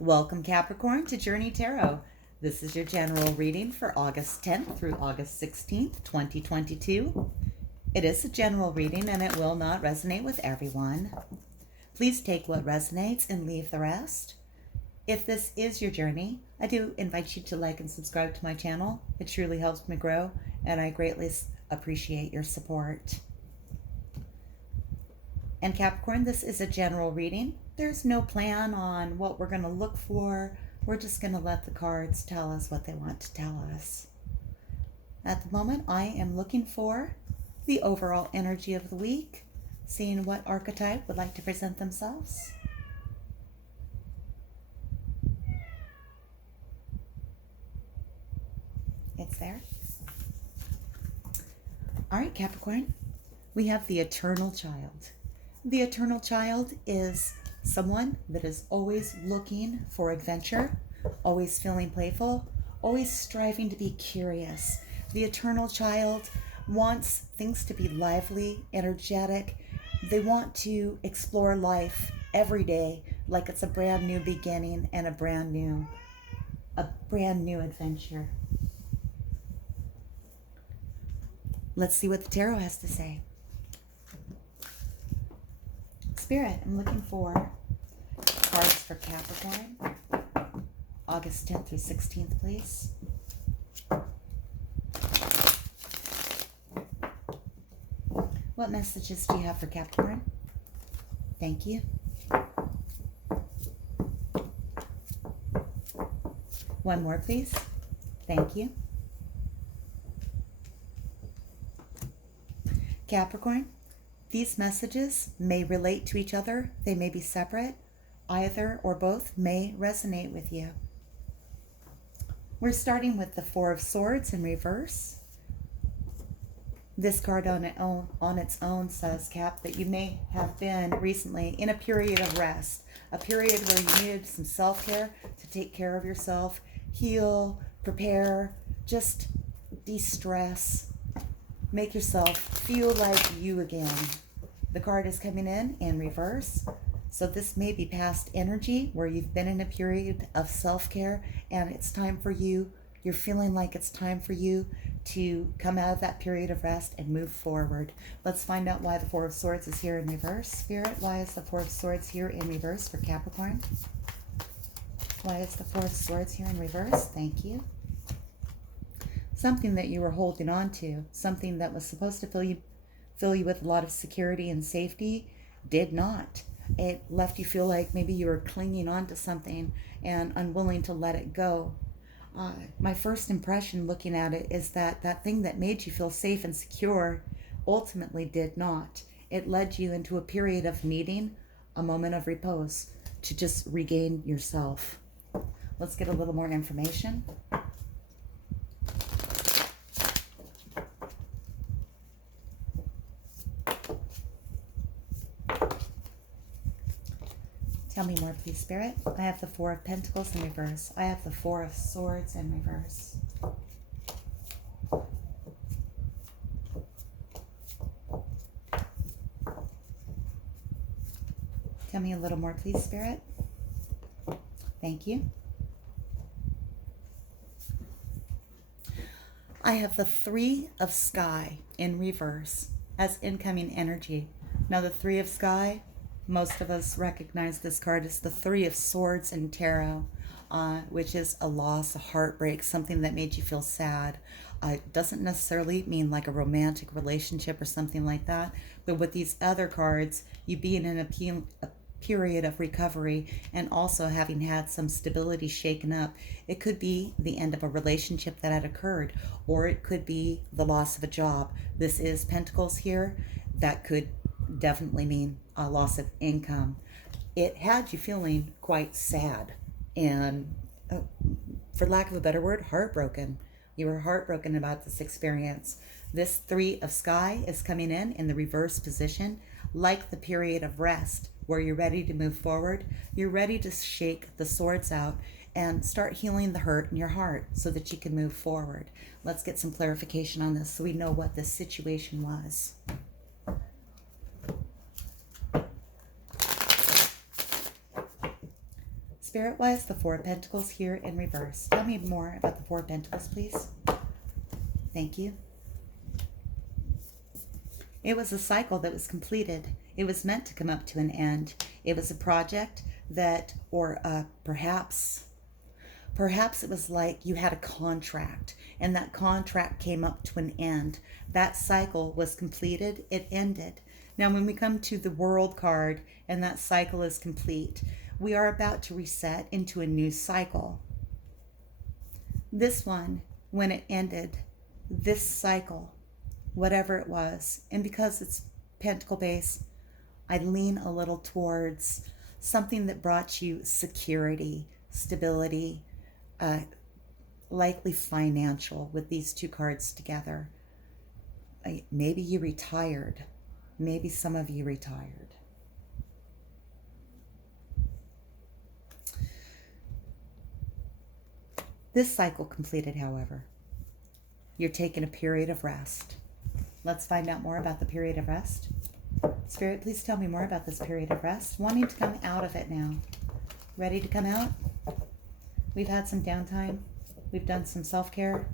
Welcome, Capricorn, to Journey Tarot. This is your general reading for August 10th through August 16th, 2022. It is a general reading and it will not resonate with everyone. Please take what resonates and leave the rest. If this is your journey, I do invite you to like and subscribe to my channel. It truly helps me grow and I greatly appreciate your support. And Capricorn, this is a general reading. There's no plan on what we're going to look for. We're just going to let the cards tell us what they want to tell us. At the moment, I am looking for the overall energy of the week, seeing what archetype would like to present themselves. It's there. All right, Capricorn, we have the Eternal Child. The Eternal Child is someone that is always looking for adventure, always feeling playful, always striving to be curious. The Eternal Child wants things to be lively, energetic. They want to explore life every day like it's a brand new beginning and a brand new adventure. Let's see what the tarot has to say. Spirit, I'm looking for cards for Capricorn, August 10th through 16th, please. What messages do you have for Capricorn? Thank you. One more, please. Thank you. Capricorn, these messages may relate to each other. They may be separate. Either or both may resonate with you. We're starting with the Four of Swords in reverse. This card on its own says, Cap, that you may have been recently in a period of rest, a period where you needed some self-care to take care of yourself, heal, prepare, just de-stress, make yourself feel like you again. The card is coming in reverse. So this may be past energy where you've been in a period of self-care and it's time for you. You're feeling like it's time for you to come out of that period of rest and move forward. Let's find out why the Four of Swords is here in reverse. Spirit, why is the Four of Swords here in reverse for Capricorn? Why is the Four of Swords here in reverse? Thank you. Something that you were holding on to, something that was supposed to fill you with a lot of security and safety, did not. It left you feel like maybe you were clinging on to something and unwilling to let it go. My first impression looking at it is that that thing that made you feel safe and secure ultimately did not. It led you into a period of needing a moment of repose to just regain yourself. Let's get a little more information. Tell me more, please, Spirit. I have the Four of Pentacles in reverse. I have the Four of Swords in reverse. Tell me a little more, please, Spirit. Thank you. I have the Three of Sky in reverse as incoming energy. Now, the Three of Sky, most of us recognize this card as the Three of Swords in tarot, which is a loss, a heartbreak, something that made you feel sad. It doesn't necessarily mean like a romantic relationship or something like that, but with these other cards, you being in a period of recovery and also having had some stability shaken up. It could be the end of a relationship that had occurred, or it could be the loss of a job. This is Pentacles here. That could definitely mean a loss of income. It had you feeling quite sad and, for lack of a better word, heartbroken. You were heartbroken about this experience. This Three of Sky is coming in the reverse position, like the period of rest where you're ready to move forward. You're ready to shake the swords out and start healing the hurt in your heart so that you can move forward. Let's get some clarification on this so we know what this situation was. Spirit, why is the Four of Pentacles here in reverse? Tell me more about the Four of Pentacles, please. Thank you. It was a cycle that was completed. It was meant to come up to an end. It was a project that, or perhaps it was like you had a contract and that contract came up to an end. That cycle was completed. It ended. Now, when we come to the World card and that cycle is complete, we are about to reset into a new cycle. This one, when it ended, this cycle, whatever it was, and because it's Pentacle base, I lean a little towards something that brought you security, stability, likely financial with these two cards together. Maybe you retired. Maybe some of you retired. This cycle completed, however. You're taking a period of rest. Let's find out more about the period of rest. Spirit, please tell me more about this period of rest. Wanting to come out of it now. Ready to come out? We've had some downtime. We've done some self-care.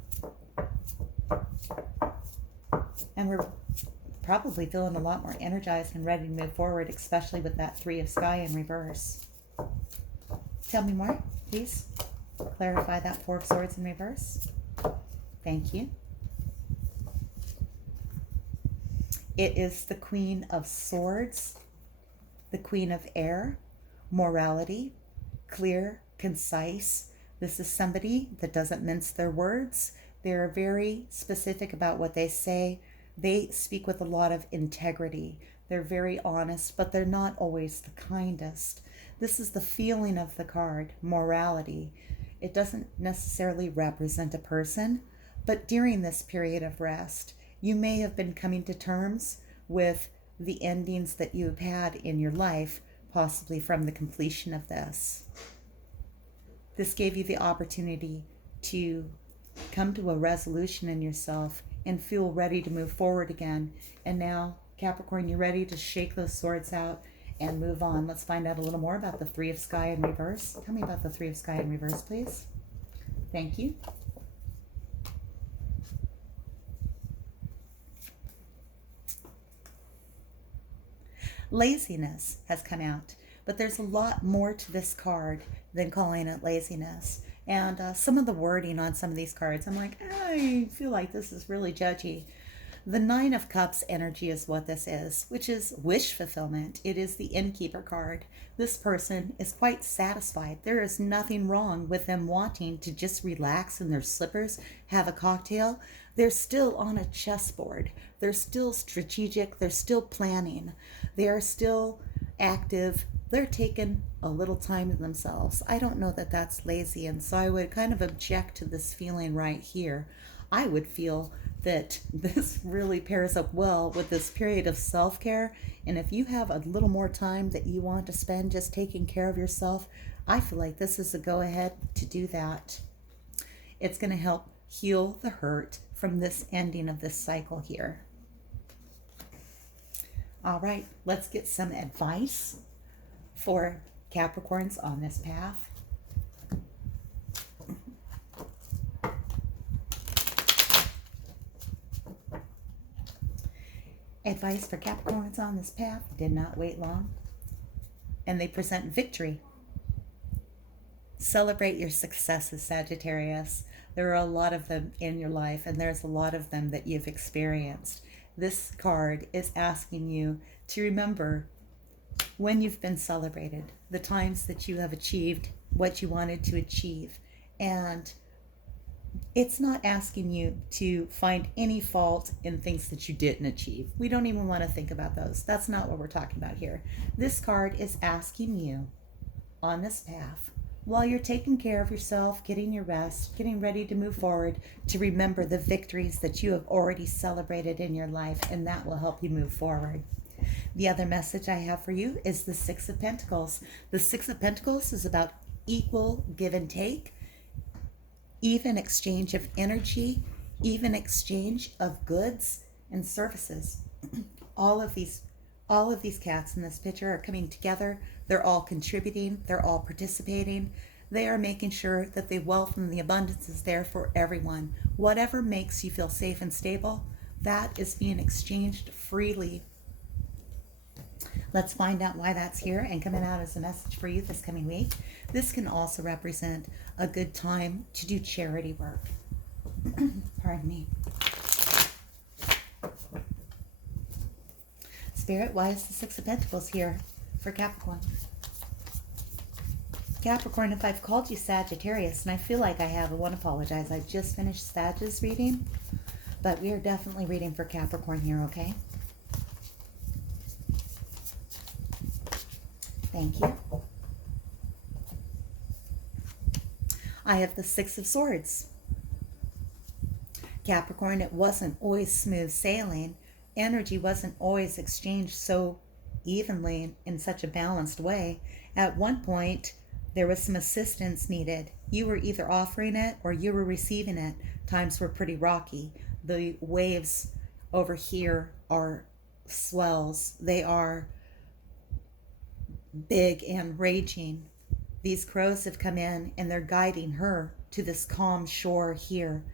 And we're probably feeling a lot more energized and ready to move forward, especially with that Three of Sky in reverse. Tell me more, please. Clarify that Four of Swords in reverse. Thank you. It is the Queen of Swords, the Queen of Air, morality, clear, concise. This is somebody that doesn't mince their words. They're very specific about what they say. They speak with a lot of integrity. They're very honest, but they're not always the kindest. This is the feeling of the card, morality. It doesn't necessarily represent a person, but during this period of rest, you may have been coming to terms with the endings that you've had in your life, possibly from the completion of this. This gave you the opportunity to come to a resolution in yourself and feel ready to move forward again. And now, Capricorn, you're ready to shake those swords out and move on. Let's find out a little more about the Three of Sky in reverse. Tell me about the Three of Sky in reverse, please. Thank you. Laziness has come out, but there's a lot more to this card than calling it laziness. And some of the wording on some of these cards, I'm like, I feel like this is really judgy. The Nine of Cups energy is what this is, which is wish fulfillment. It is the innkeeper card. This person is quite satisfied. There is nothing wrong with them wanting to just relax in their slippers, have a cocktail. They're still on a chessboard. They're still strategic. They're still planning. They are still active. They're taking a little time to themselves. I don't know that that's lazy, and so I would kind of object to this feeling right here. I would feel that this really pairs up well with this period of self-care, and if you have a little more time that you want to spend just taking care of yourself, I feel like this is a go-ahead to do that. It's going to help heal the hurt from this ending of this cycle here. All right, let's get some advice for Capricorns on this path. Advice for Capricorns on this path did not wait long, and they present victory. Celebrate your successes, Sagittarius. There are a lot of them in your life, and there's a lot of them that you've experienced. This card is asking you to remember when you've been celebrated, the times that you have achieved what you wanted to achieve. And it's not asking you to find any fault in things that you didn't achieve. We don't even want to think about those. That's not what we're talking about here. This card is asking you on this path, while you're taking care of yourself, getting your rest, getting ready to move forward, to remember the victories that you have already celebrated in your life, and that will help you move forward. The other message I have for you is the Six of Pentacles. The Six of Pentacles is about equal give and take, even exchange of energy, even exchange of goods and services. All of these All of these cats in this picture are coming together. They're all contributing. They're all participating. They are making sure that the wealth and the abundance is there for everyone. Whatever makes you feel safe and stable, that is being exchanged freely. Let's find out why that's here and coming out as a message for you this coming week. This can also represent a good time to do charity work. Pardon me. Spirit, why is the Six of Pentacles here for Capricorn? Capricorn, if I've called you Sagittarius, and I feel like I have, I want to apologize. I just finished Sag's reading, but we are definitely reading for Capricorn here, okay? Thank you. I have the Six of Swords. Capricorn, it wasn't always smooth sailing. Energy wasn't always exchanged so evenly in such a balanced way. At one point, there was some assistance needed. You were either offering it or you were receiving it. Times were pretty rocky. The waves over here are swells. They are big and raging. These crows have come in and they're guiding her to this calm shore here.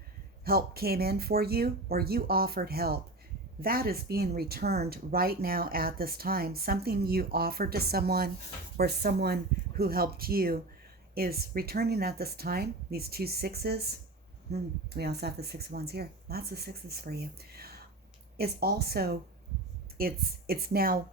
Help came in for you or you offered help. That is being returned right now at this time. Something you offered to someone or someone who helped you is returning at this time. These two sixes. We also have the Six of Wands here. Lots of sixes for you. Is also, it's now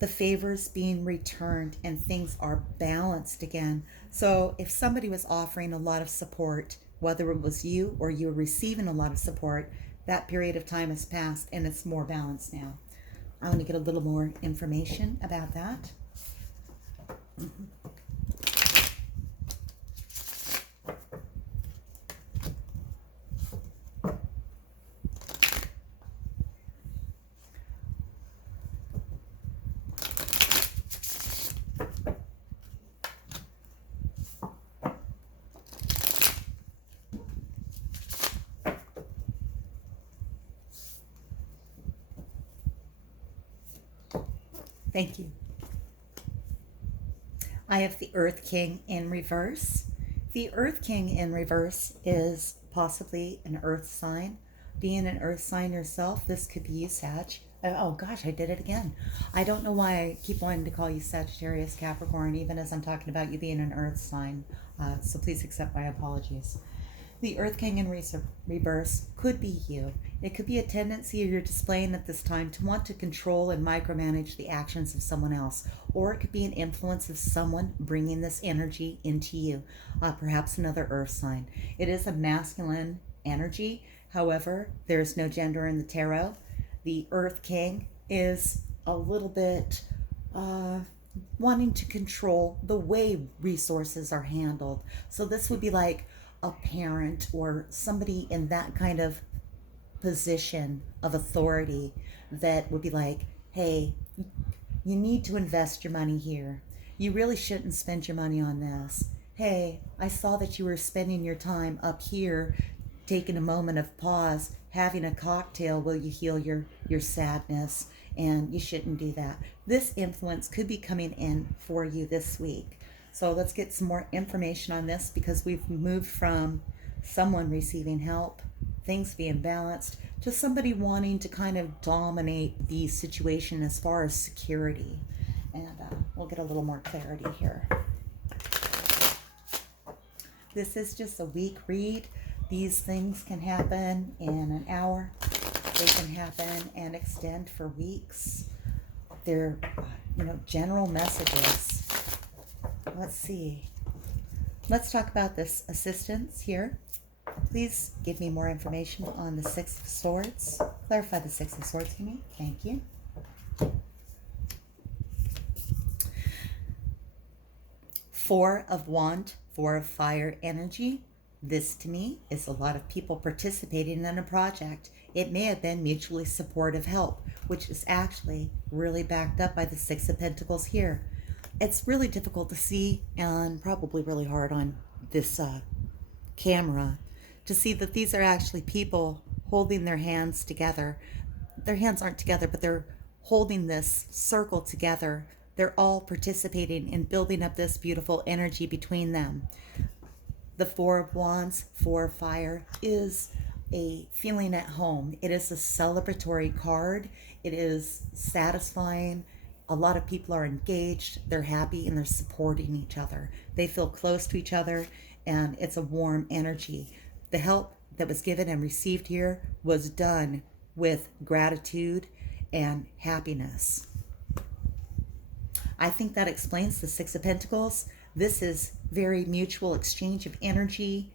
the favors being returned and things are balanced again. So if somebody was offering a lot of support, whether it was you or you were receiving a lot of support, that period of time has passed and it's more balanced now. I want to get a little more information about that. Thank you. I have the Earth King in reverse. The Earth King in reverse is possibly an Earth sign. Being an Earth sign yourself, this could be you, Sag. Oh gosh, I did it again. I don't know why I keep wanting to call you Sagittarius, Capricorn, even as I'm talking about you being an Earth sign. So please accept my apologies. The Earth King in reverse could be you. It could be a tendency you're displaying at this time to want to control and micromanage the actions of someone else. Or it could be an influence of someone bringing this energy into you. Perhaps another Earth sign. It is a masculine energy. However, there's no gender in the tarot. The Earth King is a little bit wanting to control the way resources are handled. So this would be like a parent or somebody in that kind of position of authority that would be like, hey, you need to invest your money here. You really shouldn't spend your money on this. Hey, I saw that you were spending your time up here taking a moment of pause, having a cocktail while you heal your sadness, and you shouldn't do that. This influence could be coming in for you this week. So let's get some more information on this because we've moved from someone receiving help, things being balanced, to somebody wanting to kind of dominate the situation as far as security. And we'll get a little more clarity here. This is just a week read. These things can happen in an hour. They can happen and extend for weeks. They're, general messages. Let's see. Let's talk about this assistance here. Please give me more information on the Six of Swords. Clarify the Six of Swords for me. Thank you. Four of Wands, Four of Fire energy. This to me is a lot of people participating in a project. It may have been mutually supportive help, which is actually really backed up by the Six of Pentacles here. It's really difficult to see and probably really hard on this camera to see that these are actually people holding their hands together. Their hands aren't together, but they're holding this circle together. They're all participating in building up this beautiful energy between them. The Four of Wands, Four of Fire, is a feeling at home. It is a celebratory card. It is satisfying. A lot of people are engaged, they're happy, and they're supporting each other. They feel close to each other, and it's a warm energy. The help that was given and received here was done with gratitude and happiness. I think that explains the Six of Pentacles. This is very mutual exchange of energy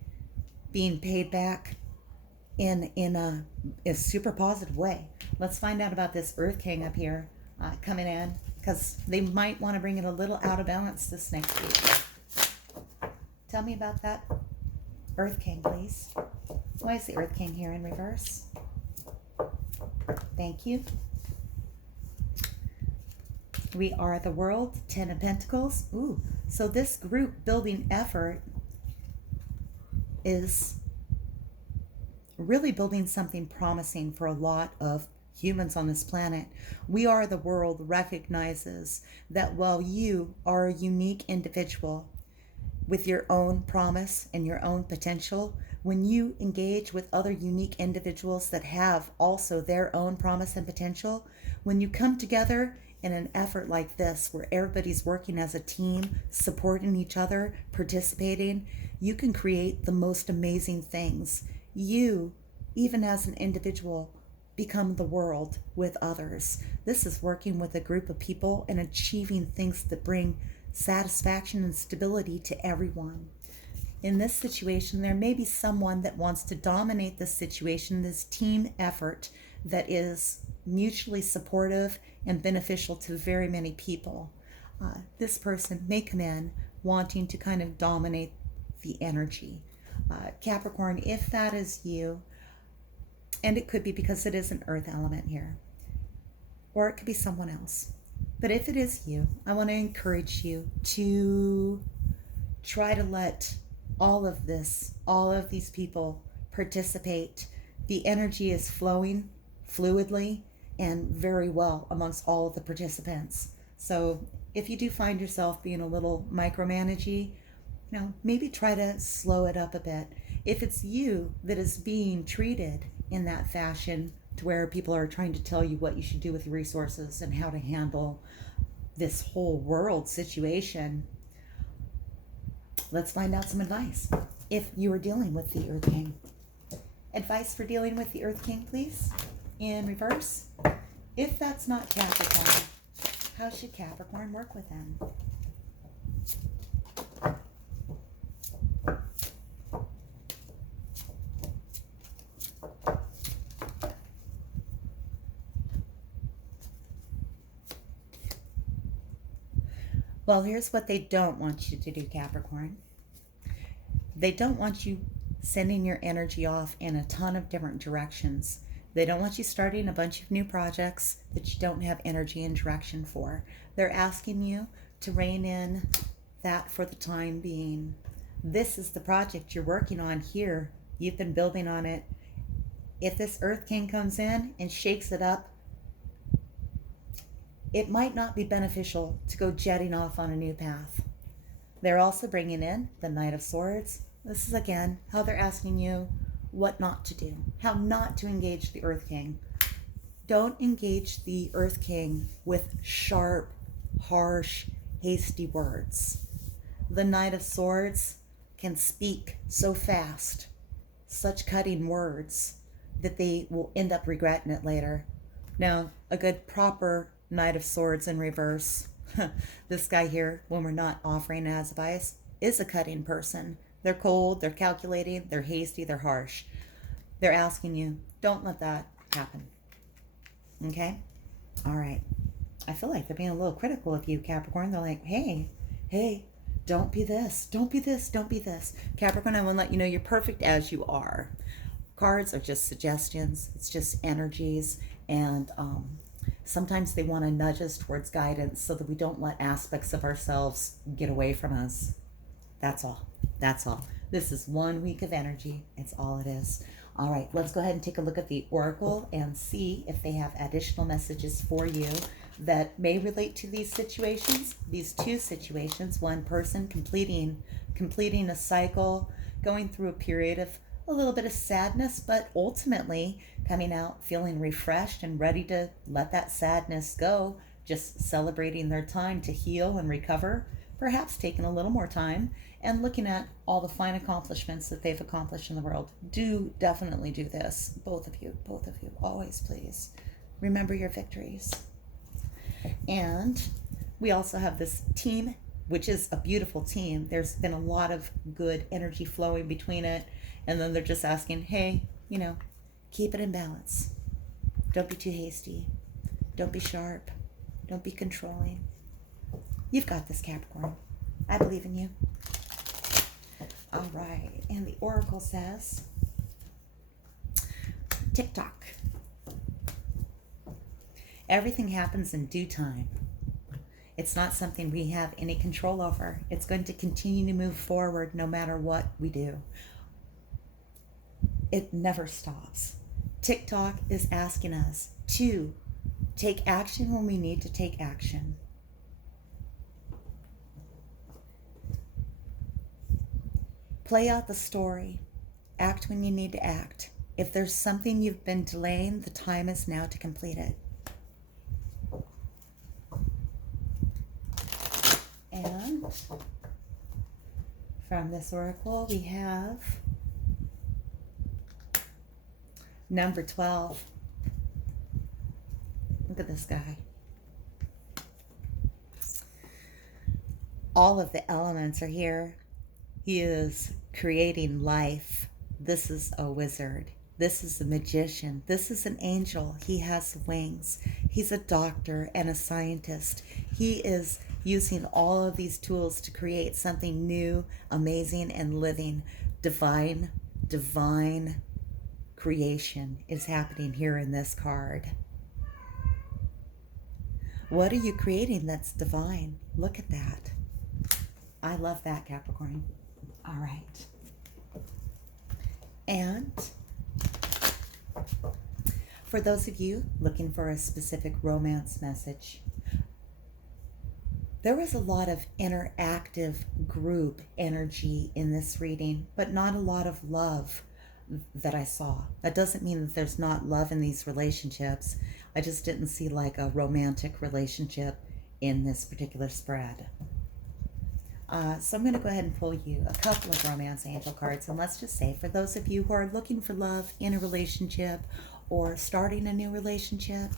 being paid back in a super positive way. Let's find out about this Earth King up here coming in, because they might want to bring it a little out of balance this next week. Tell me about that Earth King, please. Why is the Earth King here in reverse? Thank you. We are the World, Ten of Pentacles. Ooh, so this group building effort is really building something promising for a lot of humans on this planet. We Are the World recognizes that while you are a unique individual with your own promise and your own potential, when you engage with other unique individuals that have also their own promise and potential, when you come together in an effort like this, where everybody's working as a team, supporting each other, participating, you can create the most amazing things. You, even as an individual, become the world with others. This is working with a group of people and achieving things that bring satisfaction and stability to everyone. In this situation, there may be someone that wants to dominate this situation, this team effort that is mutually supportive and beneficial to very many people. This person may come in wanting to kind of dominate the energy. Capricorn, if that is you, and it could be because it is an earth element here, or it could be someone else. But if it is you, I want to encourage you to try to let all of these people participate. The energy is flowing fluidly and very well amongst all of the participants. So if you do find yourself being a little micromanagey, maybe try to slow it up a bit. If it's you that is being treated in that fashion, to where people are trying to tell you what you should do with your resources and how to handle this whole world situation, let's find out some advice. If you are dealing with the Earth King, advice for dealing with the Earth King, please, in reverse. If that's not Capricorn, how should Capricorn work with them? Well, here's what they don't want you to do, Capricorn. They don't want you sending your energy off in a ton of different directions. They don't want you starting a bunch of new projects that you don't have energy and direction for. They're asking you to rein in that for the time being. This is the project you're working on here. You've been building on it. If this Earth King comes in and shakes it up, it might not be beneficial to go jetting off on a new path. They're also bringing in the Knight of Swords. This is, again, how they're asking you what not to do, how not to engage the Earth King. Don't engage the Earth King with sharp, harsh, hasty words. The Knight of Swords can speak so fast, such cutting words, that they will end up regretting it later. Now, a good proper Knight of Swords in reverse, this guy here, when we're not offering as advice, is a cutting person. They're cold, they're calculating, they're hasty, they're harsh. They're asking you, don't let that happen. Okay? All right. I feel like they're being a little critical of you, Capricorn. They're like, hey, don't be this, don't be this, don't be this. Capricorn, I want to let you know you're perfect as you are. Cards are just suggestions. It's just energies. And sometimes they want to nudge us towards guidance so that we don't let aspects of ourselves get away from us. That's all. That's all. This is 1 week of energy. It's all it is. All right, let's go ahead and take a look at the oracle and see if they have additional messages for you that may relate to these situations, these two situations. One person completing a cycle, going through a period of a little bit of sadness, but ultimately coming out feeling refreshed and ready to let that sadness go, just celebrating their time to heal and recover, perhaps taking a little more time and looking at all the fine accomplishments that they've accomplished in the world. Definitely do this. Both of you, always please. Remember your victories. And we also have this team, which is a beautiful team. There's been a lot of good energy flowing between it. And then they're just asking, hey, keep it in balance. Don't be too hasty. Don't be sharp. Don't be controlling. You've got this, Capricorn. I believe in you. All right. And the oracle says, tick-tock. Everything happens in due time. It's not something we have any control over. It's going to continue to move forward no matter what we do. It never stops. TikTok is asking us to take action when we need to take action. Play out the story. Act when you need to act. If there's something you've been delaying, the time is now to complete it. And from this oracle, we have number 12. Look at this guy. All of the elements are here. He is creating life. This is a wizard. This is a magician. This is an angel. He has wings. He's a doctor and a scientist. He is using all of these tools to create something new, amazing, and living. Divine creation is happening here in this card. What are you creating that's divine? Look at that. I love that, Capricorn. All right. And for those of you looking for a specific romance message, there was a lot of interactive group energy in this reading, but not a lot of love that I saw. That doesn't mean that there's not love in these relationships. I just didn't see like a romantic relationship in this particular spread. So I'm going to go ahead and pull you a couple of romance angel cards. And let's just say, for those of you who are looking for love in a relationship or starting a new relationship,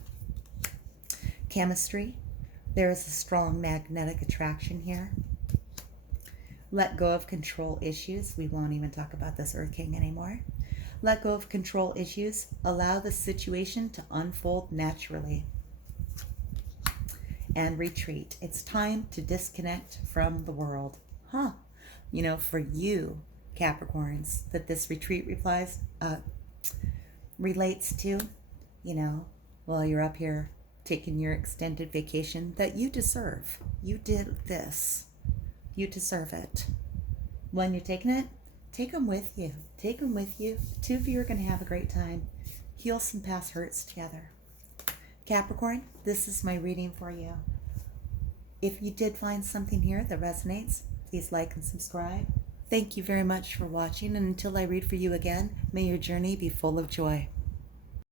chemistry, there is a strong magnetic attraction here. Let go of control issues. We won't even talk about this Earth King anymore. Let go of control issues. Allow the situation to unfold naturally. And retreat. It's time to disconnect from the world. For you, Capricorns, that this retreat relates to, while you're up here taking your extended vacation that you deserve. You did this. You deserve it. When you're taking it, take them with you. Take them with you. The two of you are going to have a great time. Heal some past hurts together. Capricorn, this is my reading for you. If you did find something here that resonates, please like and subscribe. Thank you very much for watching, and until I read for you again, may your journey be full of joy.